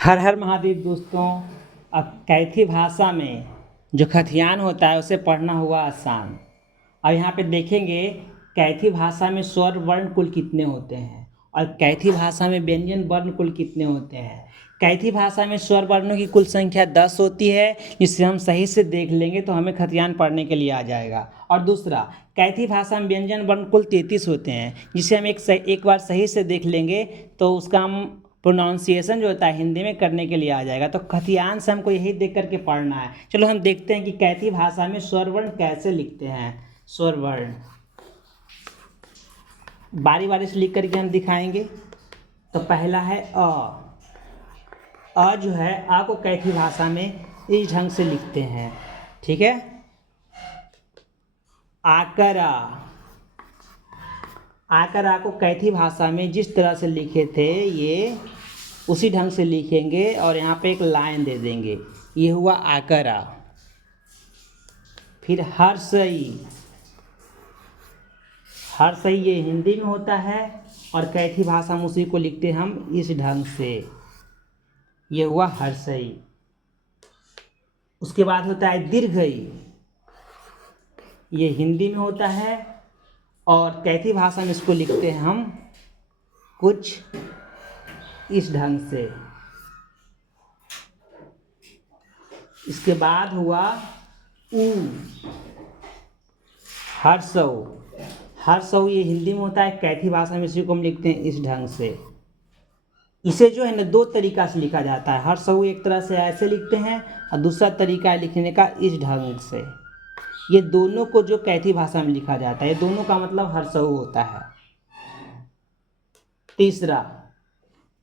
हर हर महादेव दोस्तों। अब कैथी भाषा में जो खथियान होता है उसे पढ़ना हुआ आसान। अब यहाँ पे देखेंगे कैथी भाषा में स्वर वर्ण कुल कितने होते हैं और कैथी भाषा में व्यंजन वर्ण कुल कितने होते हैं। कैथी भाषा में स्वर वर्णों की कुल संख्या 10 होती है, जिसे हम सही से देख लेंगे तो हमें खथियान पढ़ने के लिए आ जाएगा। और दूसरा, कैथी भाषा में व्यंजन वर्ण कुल 33 होते हैं, जिसे हम एक बार सही से देख लेंगे तो उसका हम प्रोनाउंसिएशन जो होता है हिंदी में करने के लिए आ जाएगा। तो खथियान से हमको यही देख करके पढ़ना है। चलो हम देखते हैं कि कैथी भाषा में स्वर वर्ण कैसे लिखते हैं। स्वर वर्ण बारी बारी से लिख करके हम दिखाएंगे। तो पहला है अ जो है अ को कैथी भाषा में इस ढंग से लिखते हैं, ठीक है। आकरा, आकरा को कैथी भाषा में जिस तरह से लिखे थे ये उसी ढंग से लिखेंगे और यहाँ पे एक लाइन दे देंगे। ये हुआ आकरा। फिर हर्षई, हर्षई ये हिंदी में होता है और कैथी भाषा में उसी को लिखते हम इस ढंग से। ये हुआ हर्षई। उसके बाद होता है दीर्घई। ये हिंदी में होता है और कैथी भाषा में इसको लिखते हैं हम कुछ इस ढंग से। इसके बाद हुआ ऊ, हर्षौ। हर्षौ ये हिंदी में होता है, कैथी भाषा में इसी को हम लिखते हैं इस ढंग से। इसे जो है ना दो तरीका से लिखा जाता है। हर्षौ एक तरह से ऐसे लिखते हैं और दूसरा तरीका है लिखने का इस ढंग से। ये दोनों को जो कैथी भाषा में लिखा जाता है, ये दोनों का मतलब हर्षौ होता है। तीसरा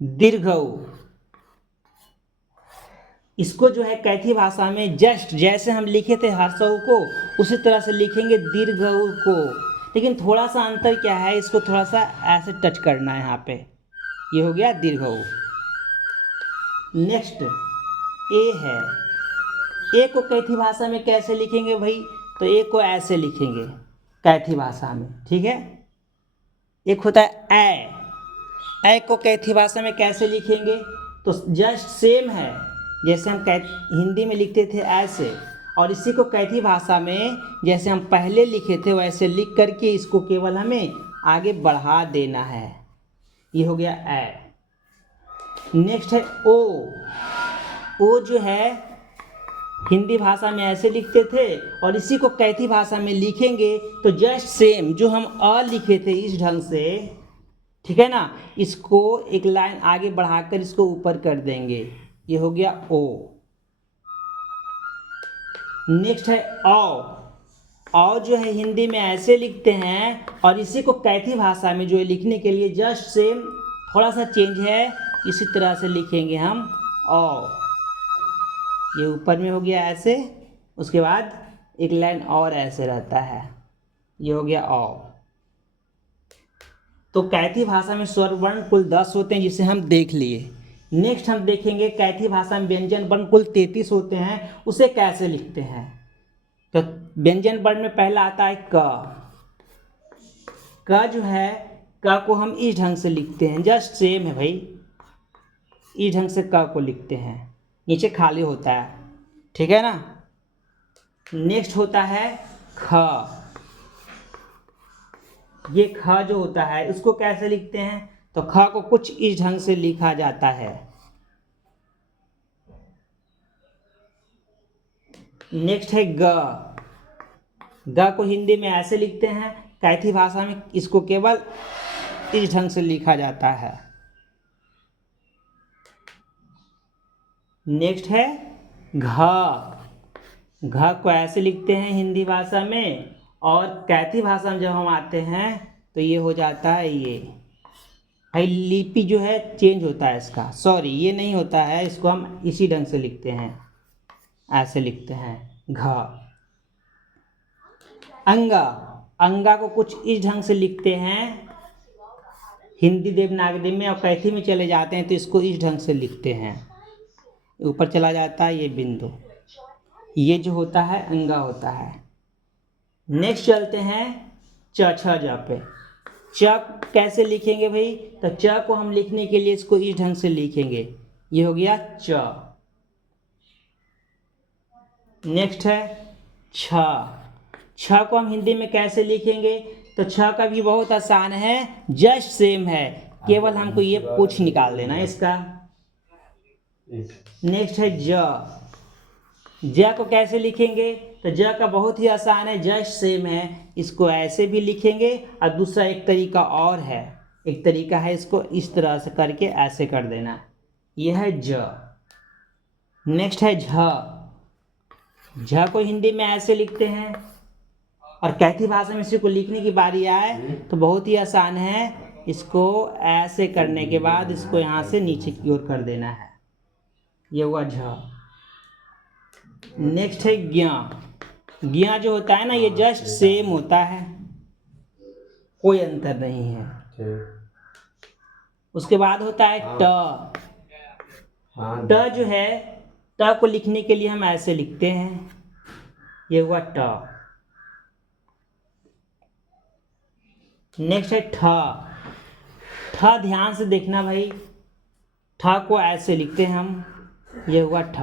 दीर्घौ, इसको जो है कैथी भाषा में जस्ट जैसे हम लिखे थे हर्षौ को उसी तरह से लिखेंगे दीर्घौ को, लेकिन थोड़ा सा अंतर क्या है, इसको थोड़ा सा ऐसे टच करना है यहाँ पे। ये हो गया दीर्घौ। नेक्स्ट ए है। ए को कैथी भाषा में कैसे लिखेंगे भाई, तो ए को ऐसे लिखेंगे कैथी भाषा में, ठीक है। एक होता है ए को कैथी भाषा में कैसे लिखेंगे, तो जस्ट सेम है जैसे हम हिंदी में लिखते थे ऐसे, और इसी को कैथी भाषा में जैसे हम पहले लिखे थे वैसे लिख करके इसको केवल हमें आगे बढ़ा देना है। ये हो गया ए। नेक्स्ट है ओ। ओ जो है हिंदी भाषा में ऐसे लिखते थे और इसी को कैथी भाषा में लिखेंगे तो जस्ट सेम जो हम अ लिखे थे इस ढंग से, ठीक है ना, इसको एक लाइन आगे बढ़ाकर इसको ऊपर कर देंगे। ये हो गया ओ। नेक्स्ट है औ जो है हिंदी में ऐसे लिखते हैं और इसी को कैथी भाषा में जो है लिखने के लिए जस्ट सेम थोड़ा सा चेंज है, इसी तरह से लिखेंगे हम औ। ये ऊपर में हो गया ऐसे, उसके बाद एक लाइन और ऐसे रहता है। ये हो गया औ। तो कैथी भाषा में स्वर वर्ण कुल 10 होते हैं, जिसे हम देख लिए। नेक्स्ट हम देखेंगे कैथी भाषा में व्यंजन वर्ण कुल 33 होते हैं, उसे कैसे लिखते हैं। तो व्यंजन वर्ण में पहला आता है क। क जो है क को हम इस ढंग से लिखते हैं, जस्ट सेम है भाई, इस ढंग से क को लिखते हैं, नीचे खाली होता है, ठीक है ना। नेक्स्ट होता है ख। ये ख जो होता है इसको कैसे लिखते हैं, तो ख को कुछ इस ढंग से लिखा जाता है। नेक्स्ट है ग। ग को हिंदी में ऐसे लिखते हैं, कैथी भाषा में इसको केवल इस ढंग से लिखा जाता है। नेक्स्ट है घ। घ को ऐसे लिखते हैं हिंदी भाषा में, और कैथी भाषा में जब हम आते हैं तो ये हो जाता है ये भाई, लिपि जो है चेंज होता है इसका, सॉरी ये नहीं होता है, इसको हम इसी ढंग से लिखते हैं, ऐसे लिखते हैं घ। अंगा। अंगा को कुछ इस ढंग से लिखते हैं हिंदी देवनागरी में, और कैथी में चले जाते हैं तो इसको इस ढंग से लिखते हैं, ऊपर चला जाता है ये बिंदु। ये जो होता है अंगा होता है। नेक्स्ट चलते हैं च छ ज पे। च कैसे लिखेंगे भाई, तो च को हम लिखने के लिए इसको इस ढंग से लिखेंगे, ये हो गया च। नेक्स्ट है छ। छ को हम हिंदी में कैसे लिखेंगे? तो छ का भी बहुत आसान है, जस्ट सेम है, केवल हमको ये कुछ निकाल देना है इसका। नेक्स्ट है ज। ज को कैसे लिखेंगे? तो ज का बहुत ही आसान है, जस्ट सेम है, इसको ऐसे भी लिखेंगे और दूसरा एक तरीका और है, एक तरीका है इसको इस तरह से करके ऐसे कर देना, यह है ज। नेक्स्ट है झ। झ को हिंदी में ऐसे लिखते हैं, और कैथी भाषा में इसी को लिखने की बारी आए तो बहुत ही आसान है, इसको ऐसे करने के बाद इसको यहाँ से नीचे की ओर कर देना है, ये हुआ झ। नेक्स्ट है ज्ञ। ज्ञ जो होता है ना, ये जस्ट सेम होता है, कोई अंतर नहीं है। उसके बाद होता है ट। ट जो है, ट को लिखने के लिए हम ऐसे लिखते हैं, ये हुआ ट। नेक्स्ट है ठ। ठ ध्यान से देखना भाई, ठ को ऐसे लिखते हैं हम, ये हुआ ठ।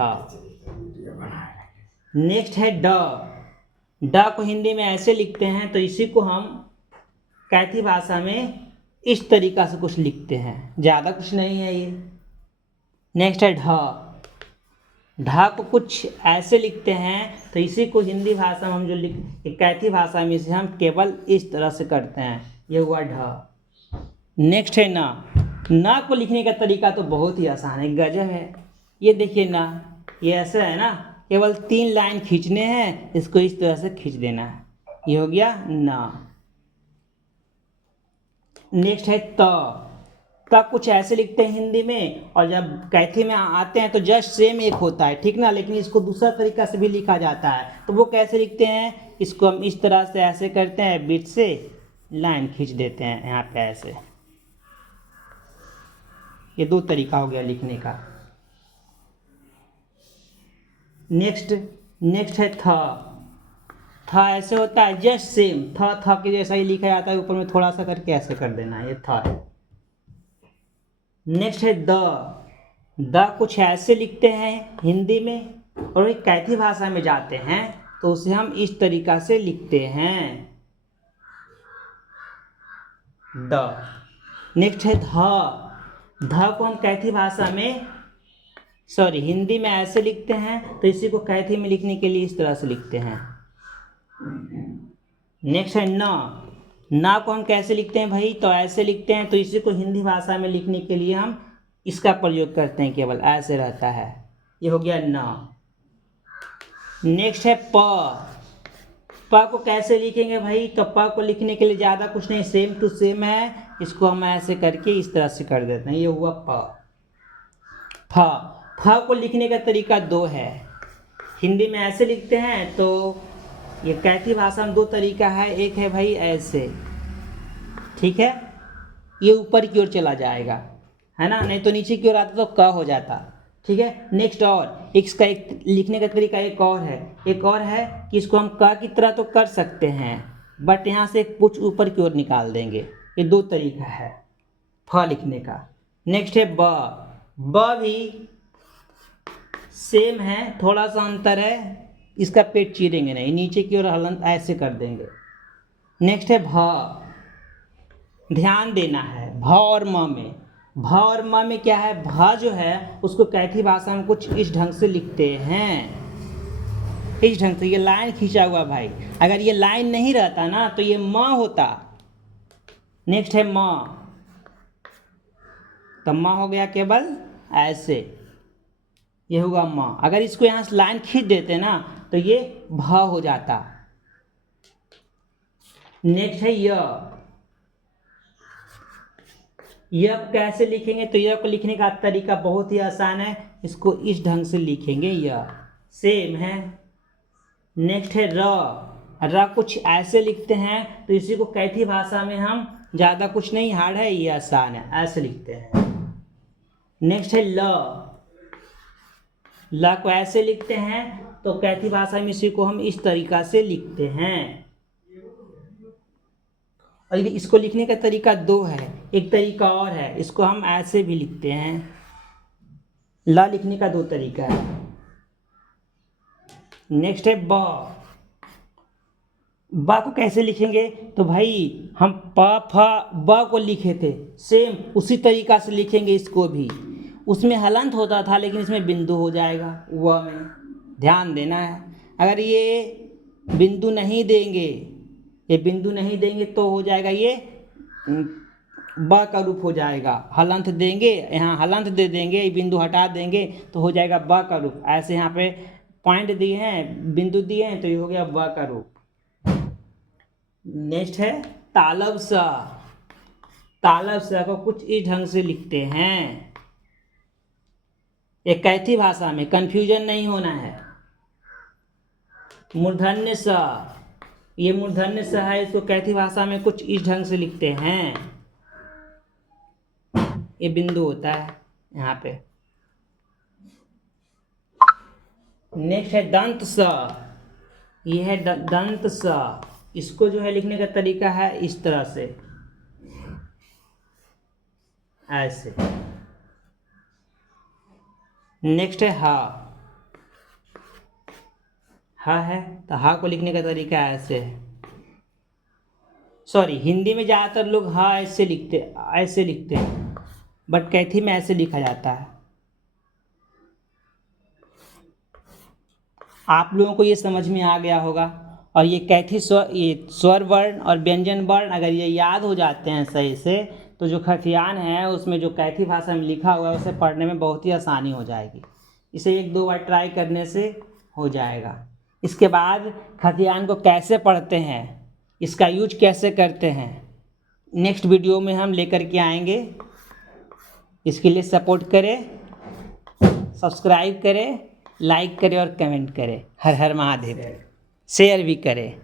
नेक्स्ट है ड। ड को हिंदी में ऐसे लिखते हैं, तो इसी को हम कैथी भाषा में इस तरीका से कुछ लिखते हैं, ज़्यादा कुछ नहीं है ये। नेक्स्ट है ढ। ढ को कुछ ऐसे लिखते हैं, तो इसी को हिंदी भाषा में हम जो कैथी भाषा में इसे हम केवल इस तरह से करते हैं, ये हुआ ढ। नेक्स्ट है न। न को लिखने का तरीका तो बहुत ही आसान है, गजब है। ये देखिए न, ये ऐसा है ना, केवल 3 लाइन खींचने हैं, इसको इस तरह से खींच देना है, ये हो गया न। नेक्स्ट है त। त कुछ ऐसे लिखते हैं हिंदी में, और जब कैथी में आते हैं तो जस्ट सेम एक होता है, ठीक ना, लेकिन इसको दूसरा तरीका से भी लिखा जाता है, तो वो कैसे लिखते हैं? इसको हम इस तरह से ऐसे करते हैं, बीच से लाइन खींच देते हैं यहाँ पे ऐसे, ये 2 तरीका हो गया लिखने का। नेक्स्ट है थ। थ ऐसे होता है जस्ट सेम, थ के जैसा ही लिखा जाता है, ऊपर में थोड़ा सा करके ऐसे कर देना है, ये थ है। नेक्स्ट है द। द कुछ ऐसे लिखते हैं हिंदी में, और एक कैथी भाषा में जाते हैं तो उसे हम इस तरीका से लिखते हैं, द। नेक्स्ट है ध। ध को हम कैथी भाषा में हिंदी में ऐसे लिखते हैं, तो इसी को कैथी में लिखने के लिए इस तरह से लिखते हैं। नेक्स्ट है न। न को हम कैसे लिखते हैं भाई? तो ऐसे लिखते हैं, तो इसी को हिंदी भाषा में लिखने के लिए हम इसका प्रयोग करते हैं, केवल ऐसे रहता है, ये हो गया न। नेक्स्ट है प। प को कैसे लिखेंगे भाई? तो प को लिखने के लिए ज़्यादा कुछ नहीं, सेम टू सेम है, इसको हम ऐसे करके इस तरह से कर देते हैं, ये हुआ प। फ। फ को लिखने का तरीका 2 है, हिंदी में ऐसे लिखते हैं, तो ये कैथी भाषा में 2 तरीका है, एक है भाई ऐसे, ठीक है, ये ऊपर की ओर चला जाएगा, है ना, नहीं तो नीचे की ओर आता तो क हो जाता, ठीक है। नेक्स्ट और इसका एक लिखने का तरीका एक और है कि इसको हम क की तरह तो कर सकते हैं, बट यहाँ से एक पुछ ऊपर की ओर निकाल देंगे, ये 2 तरीका है फ लिखने का। नेक्स्ट है ब। ब भी सेम है, थोड़ा सा अंतर है, इसका पेट चीरेंगे नहीं, नीचे की ओर हलन ऐसे कर देंगे। नेक्स्ट है भ। ध्यान देना है भ और म में, भ और म में क्या है? भ जो है उसको कैथी भाषा में कुछ इस ढंग से लिखते हैं, इस ढंग से, ये लाइन खींचा हुआ भाई, अगर ये लाइन नहीं रहता ना तो ये म होता। नेक्स्ट है म। तो म हो गया केवल ऐसे, ये होगा म। अगर इसको यहाँ से लाइन खींच देते ना तो ये भ हो जाता। नेक्स्ट है य। य कैसे लिखेंगे? तो य को लिखने का तरीका बहुत ही आसान है, इसको इस ढंग से लिखेंगे, य सेम है। नेक्स्ट है र। र कुछ ऐसे लिखते हैं, तो इसी को कैथी भाषा में हम ज़्यादा कुछ नहीं हार्ड है, ये आसान है, ऐसे लिखते हैं। नेक्स्ट है ल। ल को ऐसे लिखते हैं, तो कैथी भाषा में इसी को हम इस तरीका से लिखते हैं, और इसको लिखने का तरीका 2 है, एक तरीका और है, इसको हम ऐसे भी लिखते हैं, ल लिखने का दो तरीका है। नेक्स्ट है ब। ब को कैसे लिखेंगे? तो भाई हम प फ ब को लिखे थे, सेम उसी तरीका से लिखेंगे इसको भी। उसमें हलंत होता था लेकिन इसमें बिंदु हो जाएगा व में, ध्यान देना है। अगर ये बिंदु नहीं देंगे, ये बिंदु नहीं देंगे तो हो जाएगा ये ब का रूप हो जाएगा। हलंत देंगे, यहाँ हलंत दे देंगे, ये बिंदु हटा देंगे तो हो जाएगा ब का रूप। ऐसे यहाँ पे पॉइंट दिए हैं, बिंदु दिए हैं, तो ये हो गया ब का रूप। नेक्स्ट है तालब स। तालब स को कुछ इस ढंग से लिखते हैं, एक कैथी भाषा में, कंफ्यूजन नहीं होना है। मूर्धन्य स, ये मूर्धन्य स है, इसको कैथी भाषा में कुछ इस ढंग से लिखते हैं, ये बिंदु होता है यहाँ पे। नेक्स्ट है दंत स। ये है दंत स, इसको जो है लिखने का तरीका है इस तरह से, ऐसे। नेक्स्ट है हा। हा है तो हा को लिखने का तरीका ऐसे है। सॉरी, हिंदी में ज़्यादातर लोग हा ऐसे लिखते हैं, बट कैथी में ऐसे लिखा जाता है। आप लोगों को ये समझ में आ गया होगा। और ये कैथी ये स्वर वर्ण और व्यंजन वर्ण अगर ये याद हो जाते हैं सही से, तो जो खतियान है उसमें जो कैथी भाषा में लिखा हुआ है उसे पढ़ने में बहुत ही आसानी हो जाएगी। इसे एक दो बार ट्राई करने से हो जाएगा। इसके बाद खतियान को कैसे पढ़ते हैं, इसका यूज कैसे करते हैं, नेक्स्ट वीडियो में हम लेकर के आएंगे। इसके लिए सपोर्ट करें, सब्सक्राइब करें, लाइक करें और कमेंट करें। हर हर महादेव। शेयर भी करें।